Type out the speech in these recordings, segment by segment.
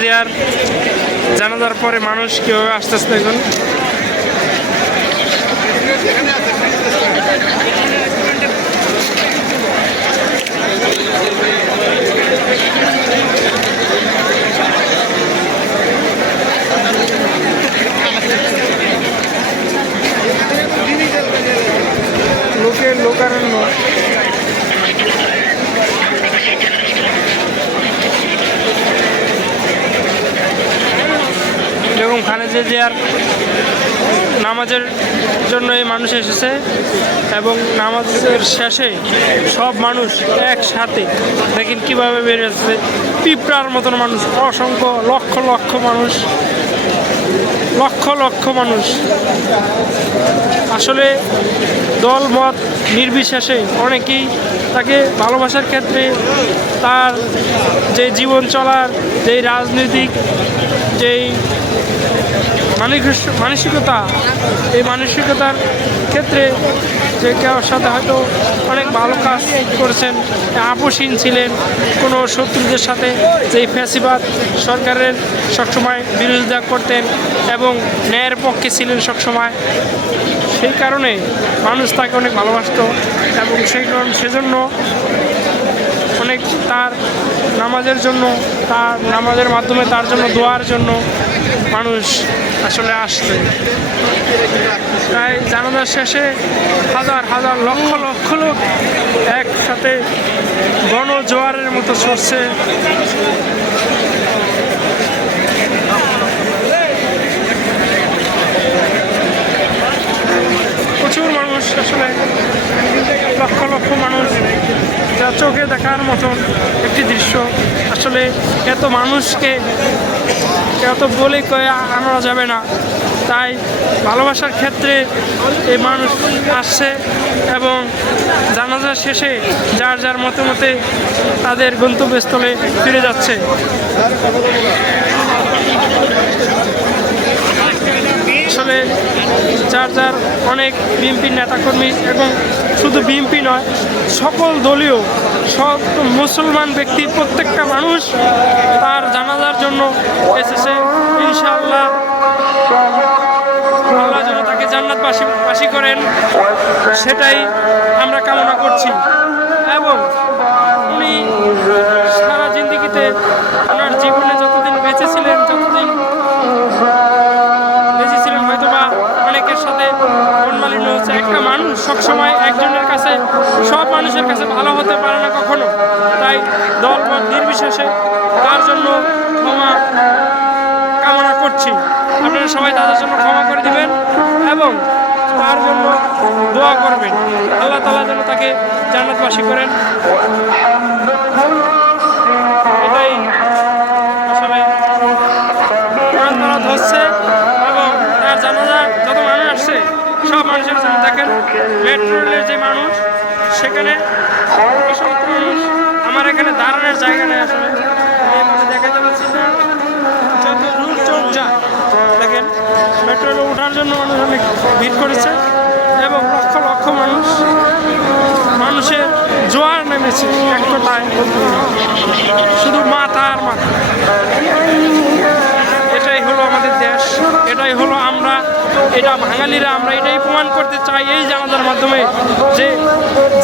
জিয়ার জানাজার পরে মানুষ কীভাবে আসতেছে দেখুন। লোকের লোকারণ্য। বেগম খালেদা জিয়ার নামাজের জন্য এই মানুষ এসেছে এবং নামাজের শেষে সব মানুষ একসাথে দেখেন কীভাবে বেরিয়েছে, পিঁপড়ার মতন মানুষ, অসংখ্য লক্ষ লক্ষ মানুষ, লক্ষ লক্ষ মানুষ। আসলে দল মত নির্বিশেষে অনেকেই তাকে ভালোবাসার ক্ষেত্রে তার যে জীবন চলার যেই রাজনৈতিক যেই মানসিকতা, এই মানসিকতার ক্ষেত্রে যে কারোর সাথে হয়তো অনেক ভালো কাজ করেছেন, আপোষহীন ছিলেন, কোনো শত্রুদের সাথে যেই ফ্যাসিবাদ সরকারের সবসময় বিরোধিতা করতেন এবং ন্যায়ের পক্ষে ছিলেন সবসময়, সেই কারণে মানুষ তাকে অনেক ভালোবাসত এবং সেজন্য অনেক তার নামাজের জন্য, তার নামাজের মাধ্যমে তার জন্য দোয়ার জন্য মানুষ আসলে আসছে। তাই জানাজার শেষে হাজার হাজার লক্ষ লক্ষ লোক একসাথে গণজোয়ারের মতো ছড়ছে। প্রচুর মানুষ, আসলে লক্ষ লক্ষ মানুষ, যা চোখে দেখার মতন একটি দৃশ্য। আসলে এত মানুষকে এত বলে কয়ে আনা যাবে না, তাই ভালোবাসার ক্ষেত্রে এই মানুষ আসছে এবং জানাজার শেষে যার যার মতে মতে তাদের গন্তব্যস্থলে ফিরে যাচ্ছে। আসলে যার যার অনেক বিএনপির নেতাকর্মী এবং শুধু বিএনপি নয়, সকল দলীয় সব মুসলমান ব্যক্তি, প্রত্যেকটা মানুষ তার জানাজার জন্য এসেছে। ইনশাআল্লাহ আল্লাহ যেন তাকে জান্নাতবাসী করেন, সেটাই আমরা কামনা করছি। এবং উনি সারা জিন্দেগিতে ওনার জীবনে যতদিন বেঁচেছিলেন, হয়তোবা অনেকের সাথে মনমালিন্য হচ্ছে। একটা মানুষ সবসময় একজনের কাছে, সব মানুষের কাছে ভালো হতে পারে না কখনো। তাই দল মত নির্বিশেষে তার জন্য ক্ষমা কামনা করছি। আপনারা সবাই তাদের জন্য ক্ষমা করে দিবেন এবং তার জন্য দোয়া করবেন, আল্লাহ তাআলা যেন তাকে জান্নাতবাসী করেন। এটাই আসলে কোরআন তেলাওয়াত হচ্ছে এবং তার জানাজা যত মানুষ আসছে সব মানুষের জন্য। দেখেন মেট্রো রেলের যে মানুষ, সেখানে অসংখ্য মানুষ, আমার এখানে দাঁড়ানোর জায়গা নেই, আসলে দেখাতে পাচ্ছি না, যত দূর চোখ যায়। দেখেন মেট্রো রেলে ওঠার জন্য মানুষ অনেক ভিড় করেছে এবং লক্ষ লক্ষ মানুষের জোয়ার নেমেছে। এক কথায় শুধু মাথা আর মাথা। এটাই হলো আমাদের দেশ, এটাই হলো আমরা, এটা বাঙালিরা। আমরা এটাই প্রমাণ করতে চাই এই জানাজার মাধ্যমে যে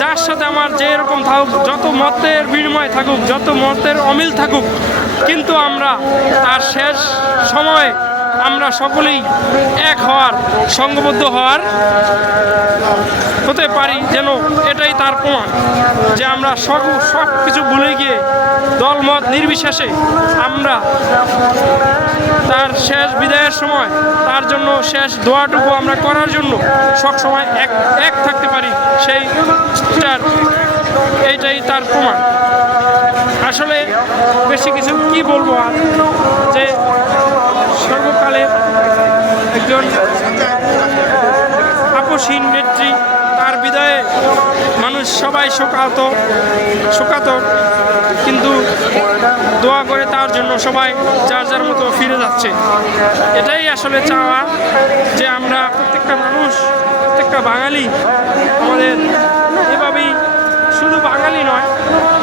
যার সাথে আমার যে এরকম থাকুক, যত মতের বিনিময় থাকুক, যত মতের অমিল থাকুক, কিন্তু আমরা তার শেষ সময়ে আমরা সকলেই এক হওয়ার, সংঘবদ্ধ হতে পারি, যেন এটাই তার প্রমাণ যে আমরা সব কিছু ভুলে গিয়ে দলমত নির্বিশেষে আমরা তার শেষ বিদায়ের সময় তার জন্য শেষ দোয়াটুকু আমরা করার জন্য সবসময় এক থাকতে পারি। এইটাই তার প্রমাণ। আসলে বেশি কিছু কি বলবো আর, যে সর্বকালে একজন আপোষহীন নেত্রী, তার বিদায়ে মানুষ সবাই শোকাত, কিন্তু দোয়া করে তার জন্য সবাই যার যার মতো ফিরে যাচ্ছে। এটাই আসলে চাওয়া যে আমরা প্রত্যেকটা মানুষ, প্রত্যেকটা বাঙালি আমাদের এভাবেই, শুধু বাঙালি নয়,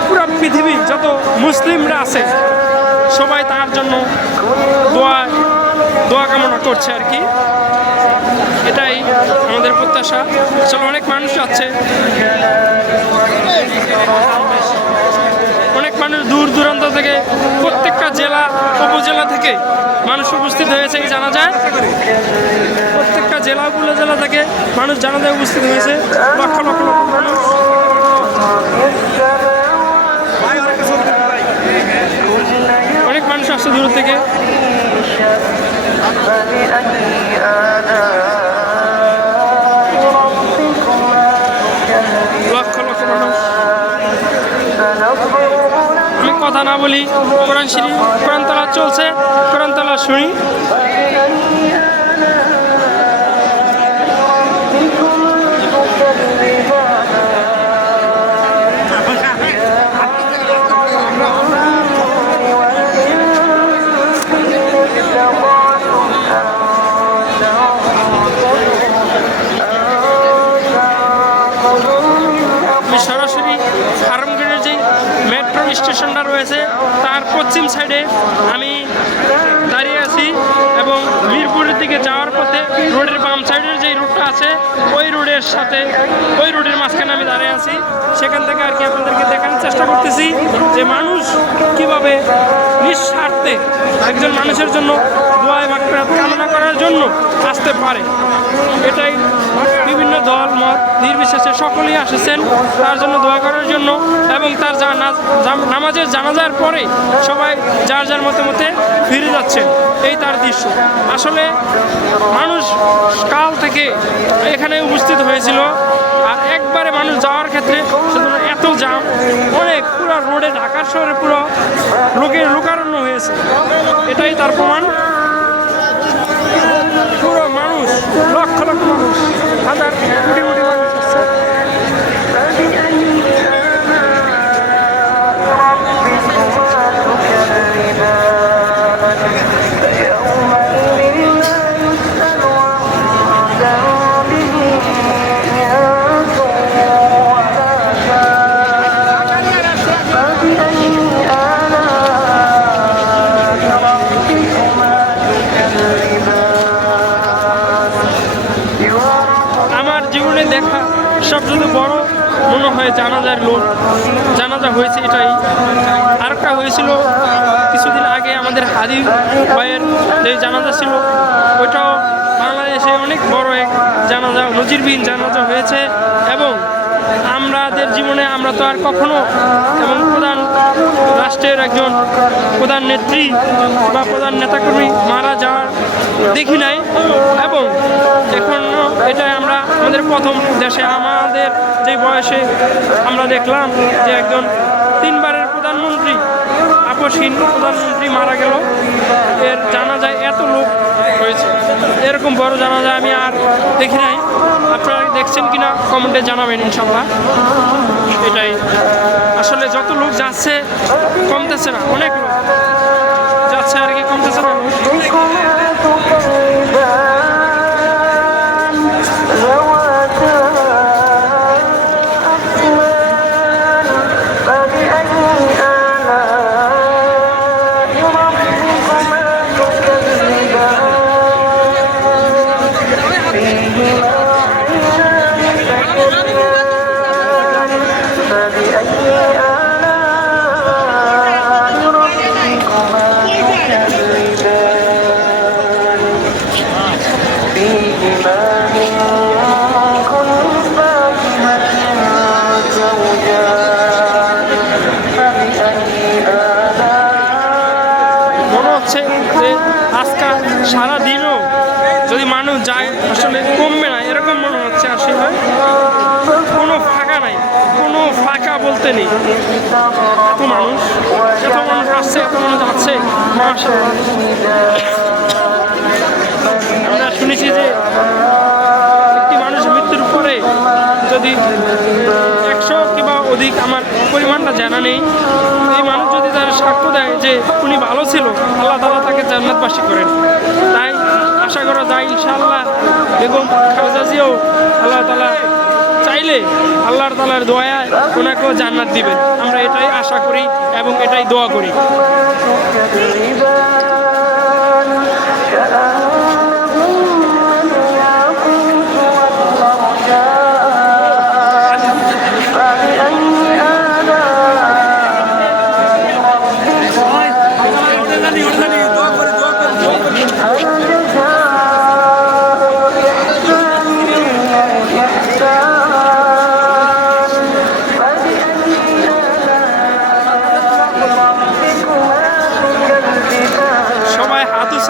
পুরো পৃথিবীর যত মুসলিমরা আছে সবাই তার জন্য দোয়া দোয়া কামনা করছে আর কি। এটাই আমাদের প্রত্যাশা। আসলে অনেক মানুষ আছে, অনেক মানুষ দূর দূরান্ত থেকে, প্রত্যেকটা জেলা উপজেলা থেকে মানুষ উপস্থিত হয়েছে এই জানাজায়। প্রত্যেকটা জেলা উপজেলা থেকে মানুষ জানাজায় উপস্থিত হয়েছে, লক্ষ লক্ষ লক্ষ মানুষ। অনেক মানুষ আসছে দূর থেকে। লক্ষ লক্ষ মানুষ। আমি কথা না বলি, কোরআন শরীফ, কোরআন তালাওয়াত চলছে, কোরআন তালাওয়াত শুনি। স্টেশনটা রয়েছে তার পশ্চিম সাইডে আমি দাঁড়িয়ে আছি এবং মিরপুরের দিকে যাওয়ার পথে রোডের বাম সাইডের যে রুটটা আছে ওই রোডের সাথে, ওই রোডের মাঝখানে আমি দাঁড়িয়ে আছি। সেখান থেকে আর কি আপনাদেরকে দেখানোর চেষ্টা করতেছি যে মানুষ কিভাবে নিঃস্বার্থে একজন মানুষের জন্য দোয়া মাগফিরাত কামনা করার জন্য আসতে পারে। এটাই বিভিন্ন দল মত নির্বিশেষে সকলেই এসেছেন তার জন্য দোয়া করার জন্য, এবং তার নামাজের জানাজার পরে সবাই যার যার মতে মতে ফিরে যাচ্ছেন। এই তার দৃশ্য। আসলে মানুষ কাল থেকে এখানে উপস্থিত হয়েছিল, আর একবারে মানুষ যাওয়ার ক্ষেত্রে এত জাম, অনেক পুরো রোডে, ঢাকার শহরে পুরো লোকের লোকারণ্য হয়েছে। এটাই তার প্রমাণ। পুরো মানুষ, লক্ষ লক্ষ মানুষ, হাজার কোটি কোটি মানুষ আসছে। দেখা সবচেয়ে বড় মনে হয় জানাজার লোক, জানাজা হয়েছে এটাই। আরেকটা হয়েছিল কিছুদিন আগে আমাদের হাদি ভাইয়ের যে জানাজা ছিল, ওইটাও বাংলাদেশে অনেক বড় এক জানাজা, নজিরবিহীন জানাজা হয়েছে। এবং আমাদের জীবনে আমরা তো আর কখনো এবং প্রধান রাষ্ট্রের একজন প্রধান নেত্রী বা প্রধান নেতাকর্মী মারা যাওয়ার দেখি নাই, এবং এখন এটাই আমরা আমাদের প্রথম দেশে আমাদের যে বয়সে আমরা দেখলাম যে একজন 3 বারের প্রধানমন্ত্রী, আপসহীন প্রধানমন্ত্রী মারা গেল। এর জানাজায় এত লোক হয়েছে, এরকম বড় জানাজা আমি আর দেখি নাই। আপনারা দেখছেন কিনা কমেন্টে জানাবেন ইনশাল্লাহ। এটাই আসলে যত লোক যাচ্ছে কমতেছে না, অনেক লোক যাচ্ছে আর কি, কমতেছে না। সারাদিনও যদি মানুষ যায় আসলে কমবে না, এরকম মনে হচ্ছে। আসলে কোনো ফাঁকা নাই, কোনো ফাঁকা বলতে নেই। এত মানুষ আসছে, এত মানুষ যাচ্ছে। আমরা শুনেছি যে একটি মানুষ মৃত্যুর পরে যদি 100 কিংবা অধিক, আমার পরিমাণটা জানা নেই, এই মানুষ যদি তার সাক্ষ্য দেয় যে উনি ভালো ছিল, আল্লাহ তাআলা তাকে জান্নাতবাসী করেন। তাই আশা করা যায় ইনশাআল্লাহ বেগম খালেদা জিয়াও আল্লাহ তাআলা চাইলে আল্লাহর তাআলার দয়ায় ওনাকেও জান্নাত দিবেন। আমরা এটাই আশা করি এবং এটাই দোয়া করি।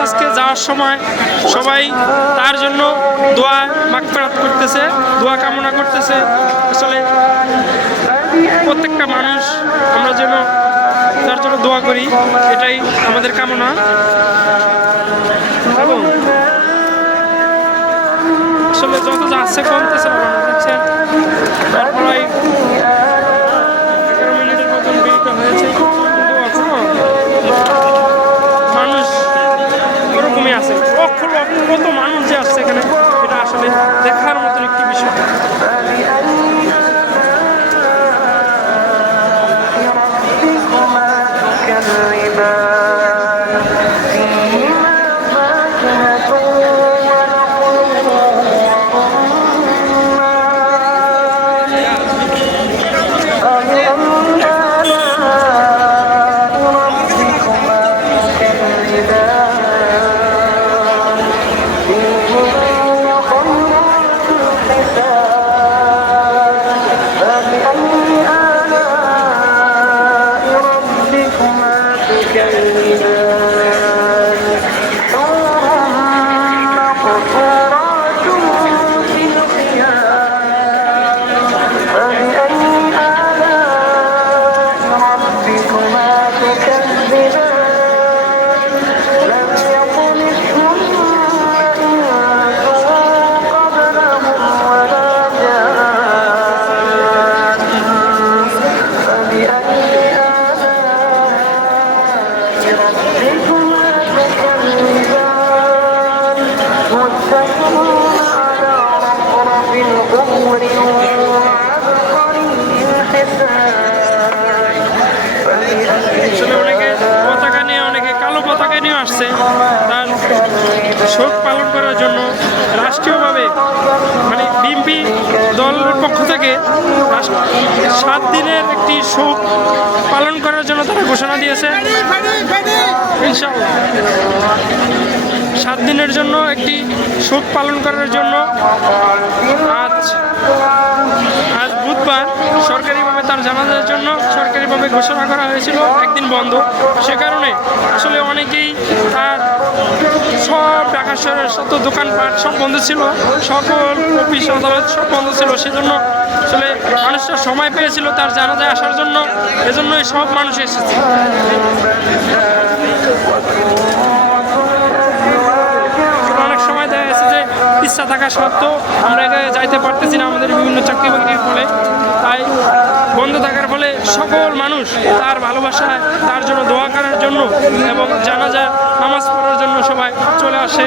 আজকে যাওয়ার সময় সবাই তার জন্য দোয়া মাগফিরাত করতেছে, দোয়া কামনা করতেছে। আসলে প্রত্যেকটা মানুষ আমরা যেন তার জন্য দোয়া করি, এটাই আমাদের কামনা। এবং আসলে যত যাচ্ছে কমতেছে দেখছেন, প্রায় 11 মিনিটের মতন বিরতি হয়েছে, কিন্তু এখনো মানুষ ওরকমই আছে। লক্ষ লক্ষ কত মানুষ যে আসছে এখানে, এটা আসলে দেখার মতন একটি বিষয়। আসছে তার শোক পালন করার জন্য রাষ্ট্রীয়ভাবে, মানে বিএনপি দলের পক্ষ থেকে 7 দিনের একটি শোক পালন করার জন্য তারা ঘোষণা দিয়েছে। ইনশাআল্লাহ 7 দিনের জন্য একটি শোক পালন করার জন্য আজ বুধবার সরকারিভাবে তার জানাজার জন্য সরকারিভাবে ঘোষণা করা হয়েছিল একদিন বন্ধ। সে কারণে আসলে অনেকেই তার সব ঢাকা শহরের শত দোকানপাট সব বন্ধ ছিল, সকল অফিস আদালত সব বন্ধ ছিল। সেজন্য আসলে মানুষরা সময় পেয়েছিল তার জানাজায় আসার জন্য, এজন্যই সব মানুষ এসেছে। অনেক সময় দেখা গেছে যে ইচ্ছা থাকা সত্ত্বেও আমরা এখানে যাইতে পারতেছি না আমাদের বিভিন্ন চাকরি বাকরির ফলে, তাই বন্ধ থাকার ফলে সকল মানুষ তার ভালোবাসায় তার জন্য দোয়া করার জন্য এবং জানাজা নামাজ পড়ার জন্য সবাই চলে আসে।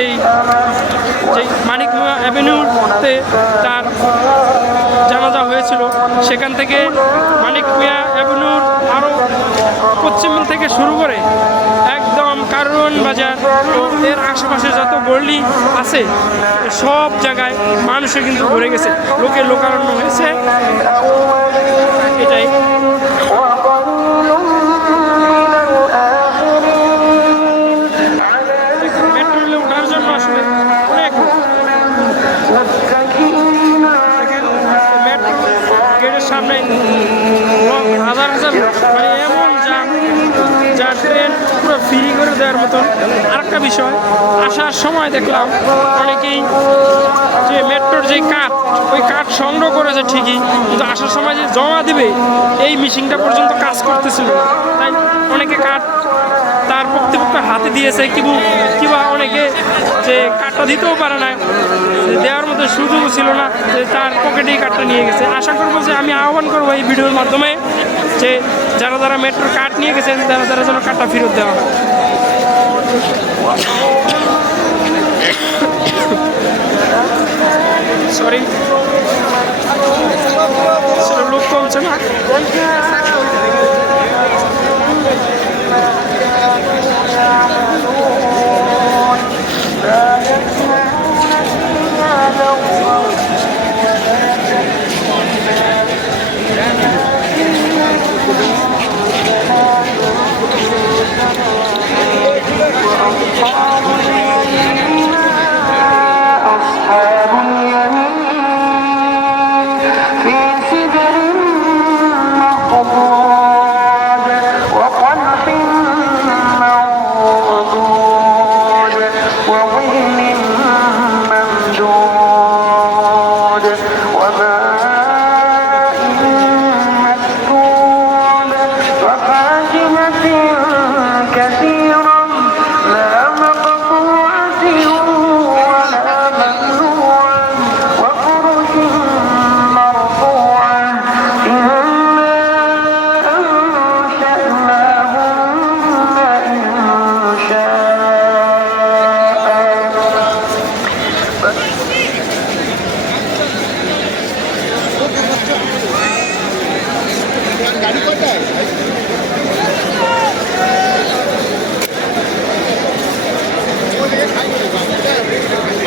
এই যে মানিক মিয়া অ্যাভিনিউতে তার জানাজা হয়েছিল, সেখান থেকে মানিক মিয়া অ্যাভিনিউর আরও পশ্চিম থেকে শুরু করে একদম কারওয়ান বাজার ও এর আশেপাশে যত গলি আছে সব জায়গায় মানুষে কিন্তু ভরে গেছে, লোকে লোকারণ্য হয়েছে। এটাই মেট্রো রেলে ওঠার জন্য আসলে অনেক মেট্রো গেটের সামনে হাজার হাজার, মানে এমন জাম যা ট্রেন পুরো ফ্রি করে দেওয়ার মতন। আরেকটা বিষয়, আসার সময় দেখলাম অনেকেই যে মেট্রোর যে কাঠ, ওই কাঠ সংগ্রহ করেছে ঠিকই, কিন্তু আসার সময় যে জমা দিবে এই মেশিনটা পর্যন্ত কাজ করতেছিল, তাই অনেকে কাঠ তার কর্তৃপক্ষ হাতে দিয়েছে, কিংবা অনেকে যে কাঠটা দিতেও পারে না, দেওয়ার মতো সুযোগও ছিল না, যে তার পকেটেই কাঠটা নিয়ে গেছে। আশা করবো যে আমি আহ্বান করবো এই ভিডিওর মাধ্যমে যে যারা যারা মেট্রোর কাঠ নিয়ে গেছেন তারা তারা যেন কাঠটা ফেরত দেওয়া হয়। সরি, সেটা লোক কমছে না।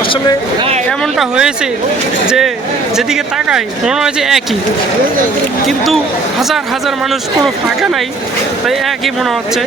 আসলে এমনটা হয়েছে যে যেদিকে তাকাই মনে হয় যে একই, কিন্তু হাজার হাজার মানুষ, কোনো ফাঁকা নাই, তাই একই মনে হচ্ছে।